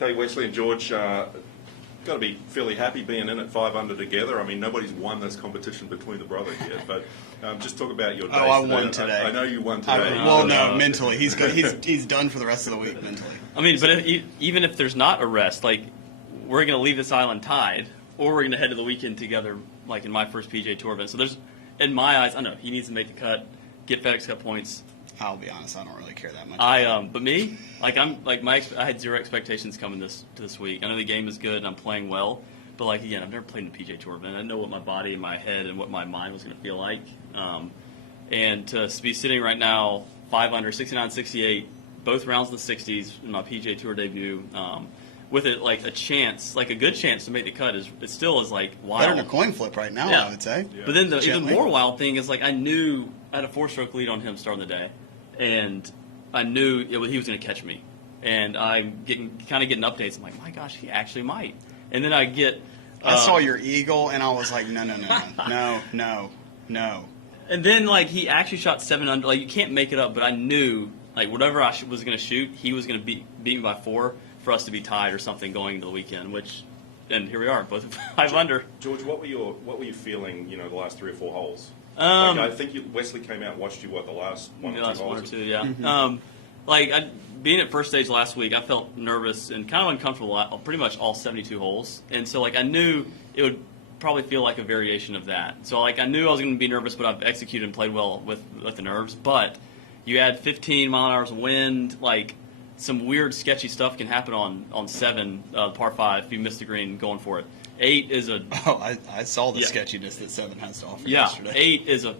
Okay, Wesley and George, got to be fairly happy being in at 5 under together. I mean, nobody's won this competition between the brothers yet, but just talk about your day. Oh, I won today. I know you won today. No, mentally. He's good. He's done for the rest of the week mentally. I mean, but even if there's not a rest, like, we're going to leave this island tied, or we're going to head to the weekend together, like in my first PGA Tour event. So there's, in my eyes, I know he needs to make the cut, get FedEx Cup points. I'll be honest, I don't really care that much. But me, like I had zero expectations coming this week. I know the game is good and I'm playing well, but like again, I've never played in a PGA Tour event. I know what my body and my head and what my mind was going to feel like. And to be sitting right now 5 under, 69, 68, both rounds in the 60s in my PGA Tour debut, with it like a chance, like a good chance to make the cut, it still is like wild. Better than a coin flip right now, yeah. I would say. Yeah. But then the even more wild thing is like I knew I had a 4-stroke lead on him starting the day. And I knew he was going to catch me. And I'm getting updates. I'm like, my gosh, he actually might. And then I get... I saw your eagle, and I was like, no. And then, like, he actually shot 7 under. Like, you can't make it up, but I knew, like, whatever I was going to shoot, he was going to beat me by 4 for us to be tied or something going into the weekend, which... And here we are, both 5 under. George, what were you feeling, the last 3 or 4 holes? I think Wesley came out and watched you, the last one or 2 holes? 1 or 2, yeah. Mm-hmm. Being at first stage last week, I felt nervous and kind of uncomfortable pretty much all 72 holes. And so, I knew it would probably feel like a variation of that. So, I knew I was going to be nervous, but I've executed and played well with the nerves. But you add 15 mile an hour of wind, some weird, sketchy stuff can happen on 7, par 5, if you miss the green going for it. 8 is a... Oh, I saw the sketchiness that 7 has to offer yesterday. 8 is a,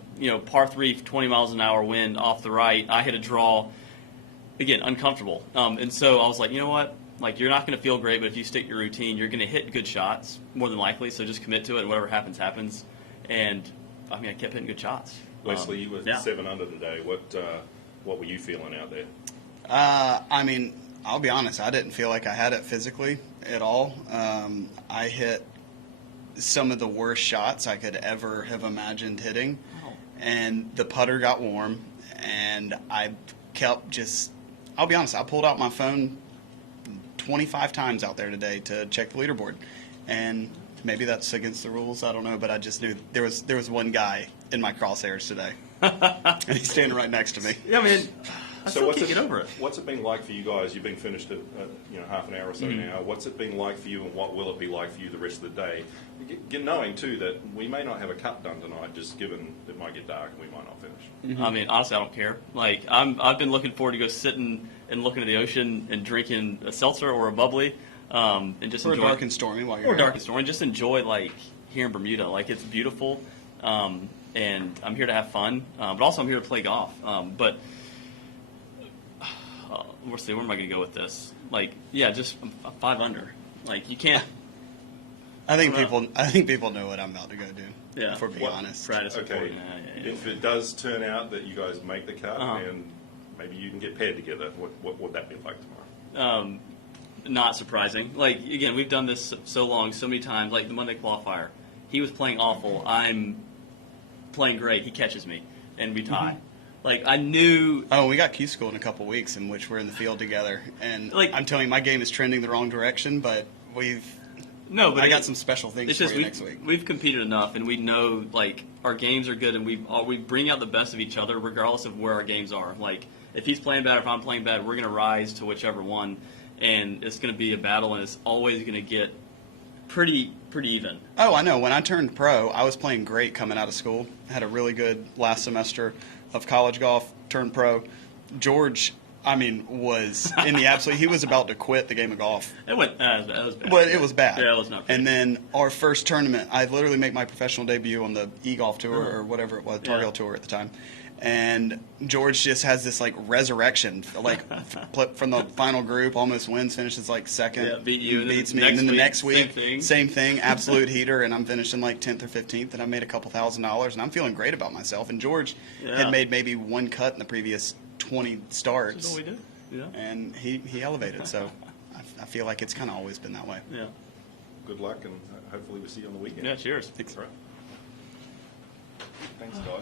par 3, 20 miles an hour wind off the right. I hit a draw, again, uncomfortable. And so I was like, you know what? You're not going to feel great, but if you stick to your routine, you're going to hit good shots, more than likely. So just commit to it, and whatever happens, happens. And, I kept hitting good shots. Wesley, you were 7 under today. What were you feeling out there? I'll be honest, I didn't feel like I had it physically at all. I hit some of the worst shots I could ever have imagined hitting. Oh. And the putter got warm, and I kept I'll be honest, I pulled out my phone 25 times out there today to check the leaderboard. And maybe that's against the rules, I don't know, but I just knew there was one guy in my crosshairs today. And he's standing right next to me. Yeah, man. So what's get over it. What's it been like for you guys? You've been finished at half an hour or so now. What's it been like for you, and what will it be like for you the rest of the day? Knowing too that we may not have a cut done tonight, just given it might get dark and we might not finish. Mm-hmm. Honestly, I don't care. I've been looking forward to go sitting and looking at the ocean and drinking a seltzer or a bubbly, and just enjoy. Or dark and stormy while you're here. Or dark and stormy. Just enjoy here in Bermuda. It's beautiful, and I'm here to have fun, but also I'm here to play golf. But we'll see. Where am I going to go with this? Just 5 under. You can't. I think people know what I'm about to go do. Yeah. For being honest. Okay. If it does turn out that you guys make the cut and maybe you can get paired together, what would that be like tomorrow? Not surprising. Again, we've done this so long, so many times. The Monday qualifier, he was playing awful. I'm playing great. He catches me, and we tie. I knew... Oh, we got Q School in a couple weeks in which we're in the field together. And I'm telling you, my game is trending the wrong direction, but I got some special things for you next week. We've competed enough, and we know, our games are good, and we bring out the best of each other regardless of where our games are. If he's playing bad or if I'm playing bad, we're going to rise to whichever one, and it's going to be a battle, and it's always going to get pretty even. Oh, I know. When I turned pro, I was playing great coming out of school. I had a really good last semester of college golf, turned pro. George, was in the absolute... He was about to quit the game of golf. It was bad. But it was bad. Yeah, it was not good. And then our first tournament, I literally make my professional debut on the e-golf tour or whatever it was, Tar Heel tour at the time. And George just has this resurrection, from the final group, almost wins, finishes second. Yeah, beat you. Beats me. And then the next week, same thing, absolute heater, and I'm finishing 10th or 15th, and I made a couple $1,000s, and I'm feeling great about myself. And George had made maybe 1 cut in the previous 20 starts. That's what we do. Yeah. And he elevated, so I feel like it's kind of always been that way. Yeah. Good luck, and hopefully we'll see you on the weekend. Yeah, cheers. Thanks. Thanks, guys.